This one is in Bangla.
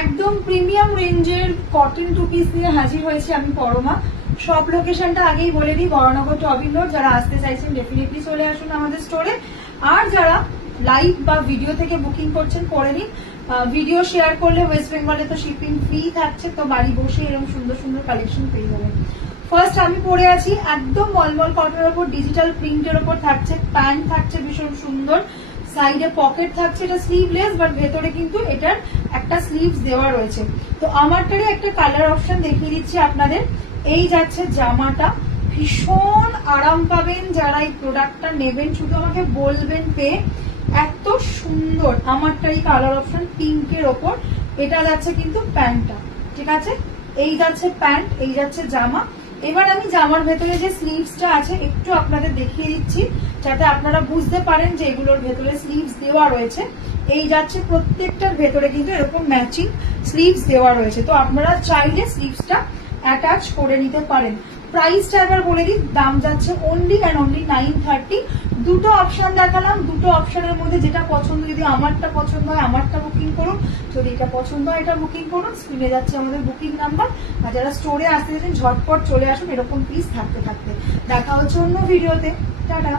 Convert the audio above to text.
একদম প্রিমিয়াম রেঞ্জের কটন টু পিস নিয়ে হাজির হয়েছি আমি পরমা। সব লোকেশনটা আগেই বলে দিই, বড়নগর টবিন রোড। যারা আসতে চাইছেন ডেফিনেটলি চলে আসুন আমাদের স্টোরে। আর যারা লাইভ বা ভিডিও থেকে বুকিং করছেন করে নিন। ভিডিও শেয়ার করলে ওয়েস্ট বেঙ্গলে তো শিপিং ফ্রি থাকছে, তো বাড়ি বসে এরকম সুন্দর সুন্দর কালেকশন পেয়ে যাবেন। ফার্স্ট আমি পরে আছি একদম মলমল কটনের ওপর ডিজিটাল প্রিন্টের ওপর থাকছে, প্যান্ট থাকছে ভীষণ সুন্দর, সাইডে পকেট থাকছে, এটা স্লিভলেস বাট ভেতরে কিন্তু এটার একটা স্লিভস দেওয়া রয়েছে। তো আমারটারই একটা কালার অপশন দেখিয়ে দিচ্ছি আপনাদের। এই যাচ্ছে জামাটা, ভীষণ আরাম পাবেন যারা এই প্রোডাক্টটা নেবেন, শুধু আমাকে বলবেন পেয়ে। এত সুন্দর আমারটারই কালার অপশন পিঙ্কের ওপর। এটা যাচ্ছে কিন্তু প্যান্টটা, ঠিক আছে? এই যাচ্ছে প্যান্ট, এই যাচ্ছে জামা। এবার আমি জামার ভেতরে যে স্লিভসটা আছে একটু আপনাদের দেখিয়ে দিচ্ছি, যাতে আপনারা বুঝতে পারেন যে এগুলোর ভেতরে স্লিভস দেওয়া রয়েছে। এই যাচ্ছে প্রত্যেকটার ভেতরে কিন্তু এরকম ম্যাচিং স্লিভস দেওয়া রয়েছে, তো আপনারা চাইলে স্লিভসটা অ্যাটাচ করে নিতে পারেন। প্রাইসটা একবার বলে দিই, দাম যাচ্ছে অনলি অ্যান্ড অনলি 930। দুটো অপশন দেখালাম, দুটো অপশনের মধ্যে যেটা পছন্দ, যদি আমারটা পছন্দ হয় আমারটা বুকিং করুন, যদি এটা পছন্দ হয় এটা বুকিং করুন। স্ক্রিনে যাচ্ছে আমাদের বুকিং নাম্বার। আর যারা স্টোরে আসতে চাইছেন ঝটপট চলে আসুন, এরকম পিস থাকতে থাকতে। দেখা হচ্ছে অন্য ভিডিওতে। টাটা।